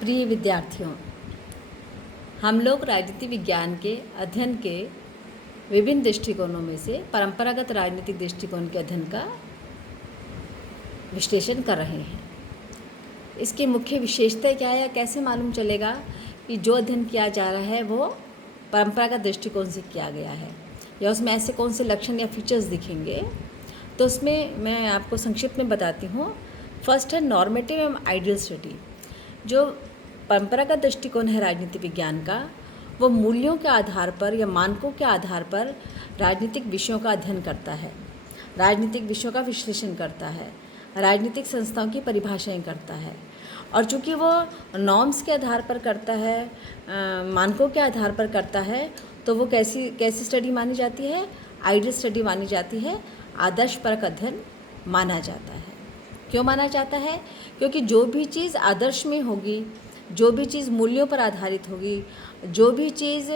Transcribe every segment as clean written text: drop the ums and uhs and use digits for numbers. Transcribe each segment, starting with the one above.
प्रिय विद्यार्थियों, हम लोग राजनीति विज्ञान के अध्ययन के विभिन्न दृष्टिकोणों में से परंपरागत राजनीतिक दृष्टिकोण के अध्ययन का विश्लेषण कर रहे हैं। इसकी मुख्य विशेषता क्या है या कैसे मालूम चलेगा कि जो अध्ययन किया जा रहा है वो परंपरागत दृष्टिकोण से किया गया है या उसमें ऐसे कौन से लक्षण या फीचर्स दिखेंगे। तो उसमें मैं आपको संक्षिप्त में बताती हूँ। फर्स्ट है नॉर्मेटिव एवं आइडियल स्टडी। जो परंपरागत दृष्टिकोण है राजनीति विज्ञान का, वो मूल्यों के आधार पर या मानकों के आधार पर राजनीतिक विषयों का अध्ययन करता है, राजनीतिक विषयों का विश्लेषण करता है, राजनीतिक संस्थाओं की परिभाषाएं करता है। और चूँकि वो नॉर्म्स के आधार पर करता है, मानकों के आधार पर करता है, तो वो कैसी स्टडी मानी जाती है? आइडियल स्टडी मानी जाती है, आदर्शपरक अध्ययन माना जाता है। क्यों माना जाता है? क्योंकि जो भी चीज़ आदर्श में होगी, जो भी चीज़ मूल्यों पर आधारित होगी, जो भी चीज़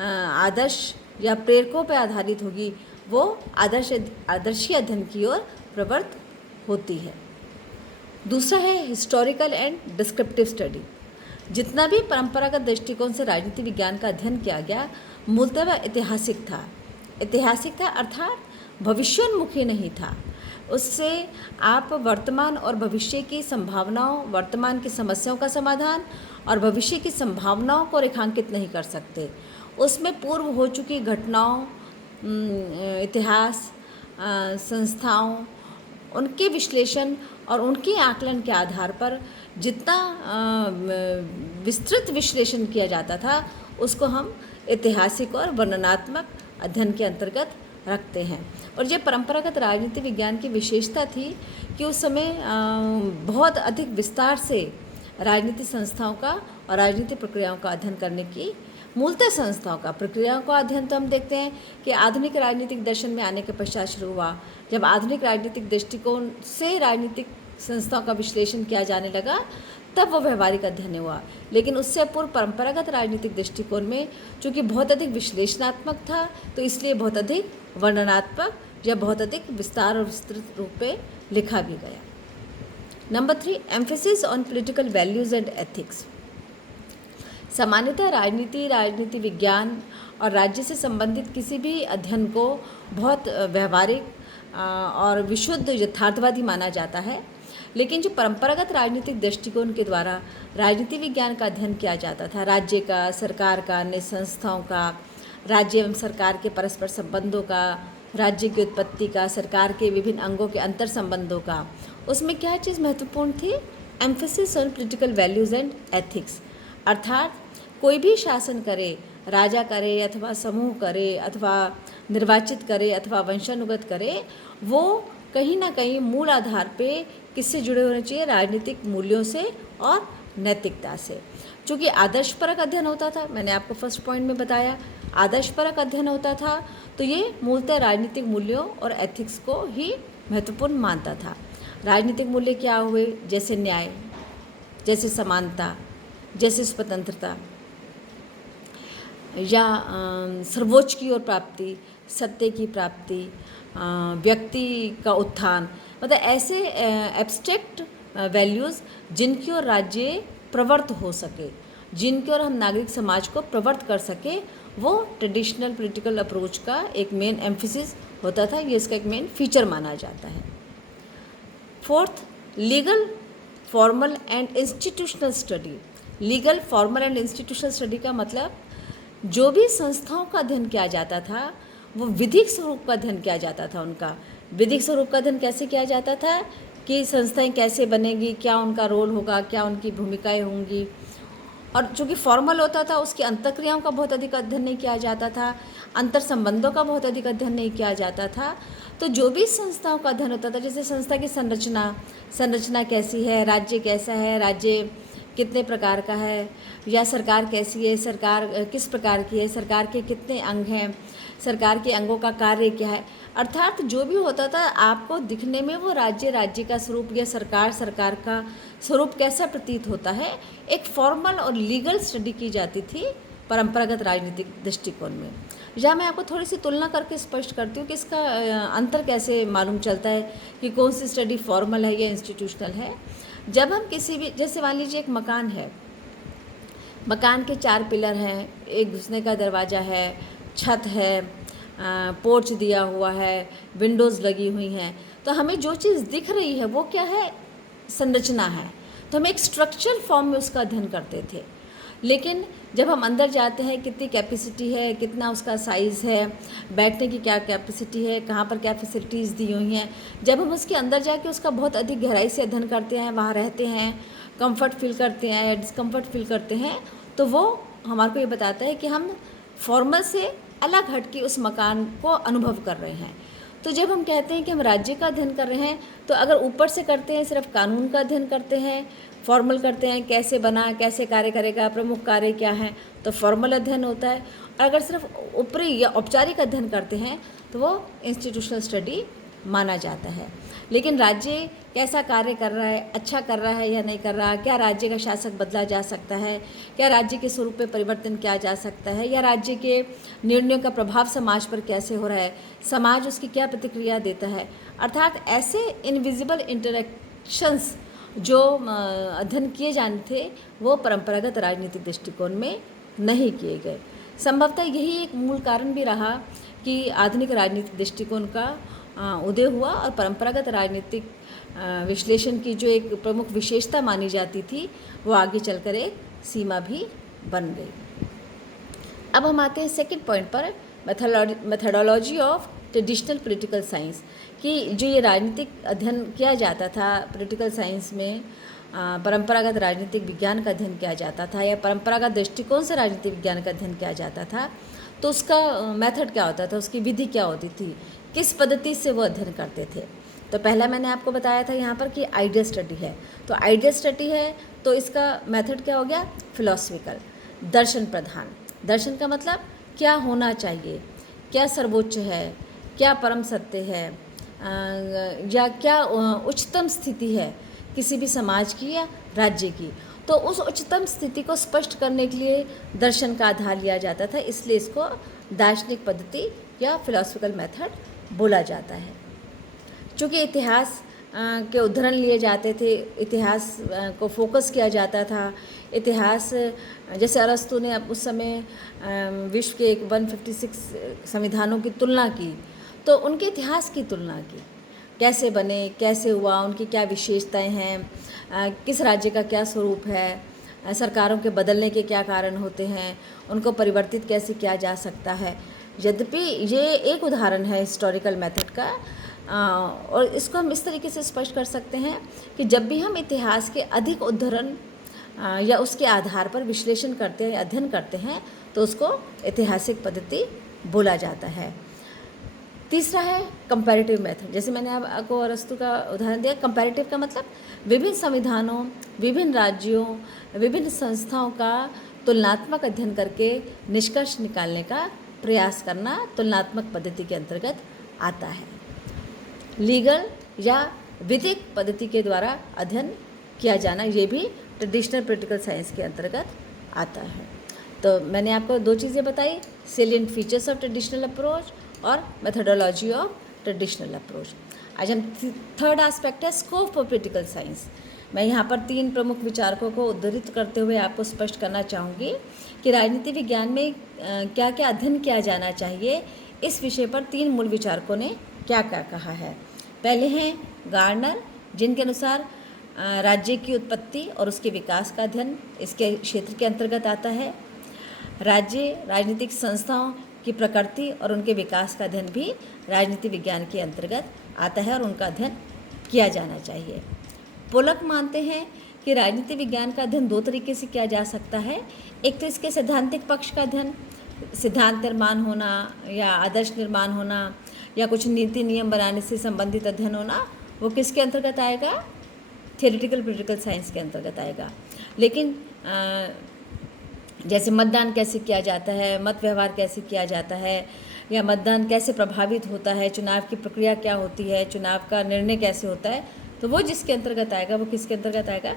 आदर्श या प्रेरकों पर आधारित होगी, वो आदर्शी अध्ययन की ओर प्रवृत्त होती है। दूसरा है हिस्टोरिकल एंड डिस्क्रिप्टिव स्टडी। जितना भी परंपरागत दृष्टिकोण से राजनीति विज्ञान का अध्ययन किया गया, मूलतः वह ऐतिहासिक था अर्थात भविष्योन्मुखी नहीं था। उससे आप वर्तमान और भविष्य की संभावनाओं, वर्तमान की समस्याओं का समाधान और भविष्य की संभावनाओं को रेखांकित नहीं कर सकते। उसमें पूर्व हो चुकी घटनाओं, इतिहास, संस्थाओं, उनके विश्लेषण और उनके आकलन के आधार पर जितना विस्तृत विश्लेषण किया जाता था, उसको हम ऐतिहासिक और वर्णनात्मक अध्ययन के अंतर्गत रखते हैं। और ये परंपरागत राजनीति विज्ञान की विशेषता थी कि उस समय बहुत अधिक विस्तार से राजनीतिक संस्थाओं का और राजनीतिक प्रक्रियाओं का अध्ययन करने की, मूलतः संस्थाओं का, प्रक्रियाओं का अध्ययन तो हम देखते हैं कि आधुनिक राजनीतिक दर्शन में आने के पश्चात शुरू हुआ। जब आधुनिक राजनीतिक दृष्टिकोण से राजनीतिक संस्थाओं का विश्लेषण किया जाने लगा, तब वो व्यवहारिक अध्ययन हुआ। लेकिन उससे पूर्व परंपरागत राजनीतिक दृष्टिकोण में चूँकि बहुत अधिक विश्लेषणात्मक था, तो इसलिए बहुत अधिक वर्णनात्मक या बहुत अधिक विस्तार और विस्तृत रूप में लिखा भी गया। Number 3, emphasis on political values and ethics. सामान्यतः राजनीति विज्ञान और राज्य से संबंधित किसी भी अध्ययन को बहुत व्यवहारिक और विशुद्ध यथार्थवादी माना जाता है। लेकिन जो परंपरागत राजनीतिक दृष्टिकोण के द्वारा राजनीति विज्ञान का अध्ययन किया जाता था, राज्य का, सरकार का, अन्य संस्थाओं का, राज्य एवं सरकार के परस्पर संबंधों का, राज्य की उत्पत्ति का, सरकार के विभिन्न अंगों के अंतर संबंधों का, उसमें क्या चीज़ महत्वपूर्ण थी? Emphasis on political values and ethics. अर्थात कोई भी शासन करे, राजा करे अथवा समूह करे अथवा निर्वाचित करे अथवा वंशानुगत करे, वो कहीं ना कहीं मूल आधार पे किससे जुड़े होने चाहिए? राजनीतिक मूल्यों से और नैतिकता से। चूँकि आदर्शपरक अध्ययन होता था, मैंने आपको फर्स्ट पॉइंट में बताया, आदर्शपरक अध्ययन होता था, तो ये मूलतः राजनीतिक मूल्यों और एथिक्स को ही महत्वपूर्ण मानता था। राजनीतिक मूल्य क्या हुए? जैसे न्याय, जैसे समानता, जैसे स्वतंत्रता या सर्वोच्च की ओर प्राप्ति, सत्य की प्राप्ति, व्यक्ति का उत्थान, मतलब ऐसे एब्स्ट्रैक्ट वैल्यूज़ जिनकी ओर राज्य प्रवृत्त हो सके, जिनकी ओर हम नागरिक समाज को प्रवृत्त कर सके, वो ट्रेडिशनल पॉलिटिकल अप्रोच का एक मेन एम्फेसिस होता था। ये इसका एक मेन फीचर माना जाता है। Fourth, legal formal and institutional study. Legal formal and institutional study का मतलब जो भी संस्थाओं का अध्ययन किया जाता था, वो विधिक स्वरूप का अध्ययन किया जाता था। उनका विधिक स्वरूप का अध्ययन कैसे किया जाता था कि संस्थाएं कैसे बनेगी, क्या उनका रोल होगा, क्या उनकी भूमिकाएं होंगी। और चूँकि फॉर्मल होता था, उसकी अंतःक्रियाओं का बहुत अधिक अध्ययन नहीं किया जाता था, अंतर संबंधों का बहुत अधिक अध्ययन नहीं किया जाता था। तो जो भी संस्थाओं का अध्ययन होता था, जैसे संस्था की संरचना कैसी है, राज्य कैसा है, राज्य कितने प्रकार का है, या सरकार कैसी है, सरकार किस प्रकार की है, सरकार के कितने अंग हैं, सरकार के अंगों का कार्य क्या है, अर्थात जो भी होता था आपको दिखने में वो राज्य का स्वरूप या सरकार का स्वरूप कैसा प्रतीत होता है, एक फॉर्मल और लीगल स्टडी की जाती थी परंपरागत राजनीतिक दृष्टिकोण में। यहाँ मैं आपको थोड़ी सी तुलना करके स्पष्ट करती हूँ कि इसका अंतर कैसे मालूम चलता है कि कौन सी स्टडी फॉर्मल है या इंस्टीट्यूशनल है। जब हम किसी भी, जैसे मान लीजिए एक मकान है, मकान के 4 पिलर हैं, एक घुसने का दरवाज़ा है, छत है, पोर्च दिया हुआ है, विंडोज़ लगी हुई हैं। तो हमें जो चीज़ दिख रही है वो क्या है? संरचना है। तो हम एक स्ट्रक्चरल फॉर्म में उसका अध्ययन करते थे। लेकिन जब हम अंदर जाते हैं, कितनी कैपेसिटी है, कितना उसका साइज़ है, बैठने की क्या कैपेसिटी है, कहाँ पर क्या फैसिलिटीज़ दी हुई हैं, जब हम उसके अंदर जाके उसका बहुत अधिक गहराई से अध्ययन करते हैं, वहाँ रहते हैं, कंफर्ट फील करते हैं या डिस्कम्फर्ट फील करते हैं, तो वो हमारे को ये बताता है कि हम फॉर्मल से अलग हट के उस मकान को अनुभव कर रहे हैं। तो जब हम कहते हैं कि हम राज्य का अध्ययन कर रहे हैं, तो अगर ऊपर से करते हैं, सिर्फ कानून का अध्ययन करते हैं, फॉर्मल करते हैं, कैसे बना, कैसे कार्य करेगा, प्रमुख कार्य क्या है, तो फॉर्मल अध्ययन होता है। और अगर सिर्फ ऊपरी या औपचारिक अध्ययन करते हैं तो वो इंस्टीट्यूशनल स्टडी माना जाता है। लेकिन राज्य कैसा कार्य कर रहा है, अच्छा कर रहा है या नहीं कर रहा, क्या राज्य का शासक बदला जा सकता है, क्या राज्य के स्वरूप में परिवर्तन किया जा सकता है, या राज्य के निर्णयों का प्रभाव समाज पर कैसे हो रहा है, समाज उसकी क्या प्रतिक्रिया देता है, अर्थात ऐसे इनविजिबल इंटरेक्शंस जो अध्ययन किए जाने थे वो परंपरागत राजनीतिक दृष्टिकोण में नहीं किए गए। संभवतः यही एक मूल कारण भी रहा कि आधुनिक राजनीतिक दृष्टिकोण का उदय हुआ और परंपरागत राजनीतिक विश्लेषण की जो एक प्रमुख विशेषता मानी जाती थी वो आगे चलकर एक सीमा भी बन गई। अब हम आते हैं सेकंड पॉइंट पर, methodology of traditional political science, कि जो ये राजनीतिक अध्ययन किया जाता था पॉलिटिकल साइंस में, परंपरागत राजनीतिक विज्ञान का अध्ययन किया जाता था या परंपरागत दृष्टिकोण से राजनीतिक विज्ञान का अध्ययन किया जाता था, तो उसका मेथड क्या होता था, उसकी विधि क्या होती थी, किस पद्धति से वो अध्ययन करते थे। तो पहला मैंने आपको बताया था यहाँ पर कि आइडिया स्टडी है, तो आइडिया स्टडी है तो इसका मेथड क्या हो गया? फिलॉसफिकल, दर्शन प्रधान। दर्शन का मतलब क्या होना चाहिए, क्या सर्वोच्च है, क्या परम सत्य है, या क्या उच्चतम स्थिति है किसी भी समाज की या राज्य की। तो उस उच्चतम स्थिति को स्पष्ट करने के लिए दर्शन का आधार लिया जाता था, इसलिए इसको दार्शनिक पद्धति या फिलॉसफिकल मेथड बोला जाता है। चूँकि इतिहास के उदाहरण लिए जाते थे, इतिहास को फोकस किया जाता था, इतिहास जैसे अरस्तु ने उस समय विश्व के 156 संविधानों की तुलना की, तो उनके इतिहास की तुलना की, कैसे बने, कैसे हुआ, उनकी क्या विशेषताएं हैं, किस राज्य का क्या स्वरूप है, सरकारों के बदलने के क्या कारण होते हैं, उनको परिवर्तित कैसे किया जा सकता है। यद्यपि ये एक उदाहरण है हिस्टोरिकल मेथड का, और इसको हम इस तरीके से स्पष्ट कर सकते हैं कि जब भी हम इतिहास के अधिक उदाहरण या उसके आधार पर विश्लेषण करते हैं, अध्ययन करते हैं, तो उसको ऐतिहासिक पद्धति बोला जाता है। तीसरा है कंपैरेटिव मेथड। जैसे मैंने आपको अरस्तु का उदाहरण दिया, कंपैरेटिव का मतलब विभिन्न संविधानों, विभिन्न राज्यों, विभिन्न संस्थाओं का तुलनात्मक अध्ययन करके निष्कर्ष निकालने का प्रयास करना तुलनात्मक पद्धति के अंतर्गत आता है। लीगल या विधिक पद्धति के द्वारा अध्ययन किया जाना, ये भी ट्रेडिशनल पॉलिटिकल साइंस के अंतर्गत आता है। तो मैंने आपको दो चीज़ें बताई, salient features of traditional approach और मेथडोलॉजी ऑफ ट्रेडिशनल अप्रोच। आज हम थर्ड एस्पेक्ट है स्कोप ऑफ पॉलिटिकल साइंस। मैं यहाँ पर 3 प्रमुख विचारकों को उद्धृत करते हुए आपको स्पष्ट करना चाहूँगी कि राजनीति विज्ञान में क्या क्या अध्ययन किया जाना चाहिए। इस विषय पर 3 मूल विचारकों ने क्या क्या कहा है। पहले हैं गार्नर, जिनके अनुसार राज्य की उत्पत्ति और उसके विकास का अध्ययन इसके क्षेत्र के अंतर्गत आता है। राज्य राजनीतिक संस्थाओं की प्रकृति और उनके विकास का अध्ययन भी राजनीति विज्ञान के अंतर्गत आता है और उनका अध्ययन किया जाना चाहिए। पोलक मानते हैं कि राजनीति विज्ञान का अध्ययन 2 तरीके से किया जा सकता है। एक तो इसके सैद्धांतिक पक्ष का अध्ययन, सिद्धांत निर्माण होना या आदर्श निर्माण होना या कुछ नीति नियम बनाने से संबंधित अध्ययन होना, वो किसके अंतर्गत आएगा? थियोरेटिकल पॉलिटिकल साइंस के अंतर्गत आएगा। लेकिन जैसे मतदान कैसे किया जाता है, मत व्यवहार कैसे किया जाता है, या मतदान कैसे प्रभावित होता है, चुनाव की प्रक्रिया क्या होती है, चुनाव का निर्णय कैसे होता है, तो वो जिसके अंतर्गत आएगा वो किसके अंतर्गत आएगा?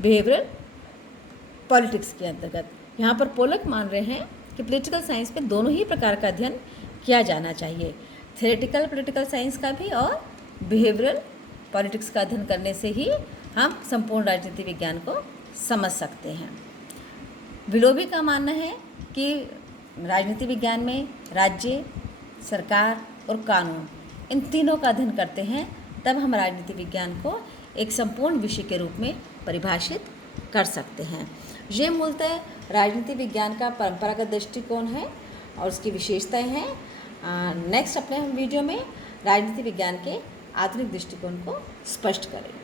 बिहेवियरल पॉलिटिक्स के अंतर्गत। यहाँ पर पोलक मान रहे हैं कि पॉलिटिकल साइंस में दोनों ही प्रकार का अध्ययन किया जाना चाहिए, थियोरेटिकल पॉलिटिकल साइंस का भी और बिहेवियरल पॉलिटिक्स का अध्ययन करने से ही हम संपूर्ण राजनीति विज्ञान को समझ सकते हैं। विलोबी का मानना है कि राजनीति विज्ञान में राज्य, सरकार और कानून इन तीनों का अध्ययन करते हैं, तब हम राजनीति विज्ञान को एक संपूर्ण विषय के रूप में परिभाषित कर सकते हैं। ये मूलतः राजनीति विज्ञान का परंपरागत दृष्टिकोण है और उसकी विशेषताएं हैं। नेक्स्ट अपने हम वीडियो में राजनीति विज्ञान के आधुनिक दृष्टिकोण को स्पष्ट करेंगे।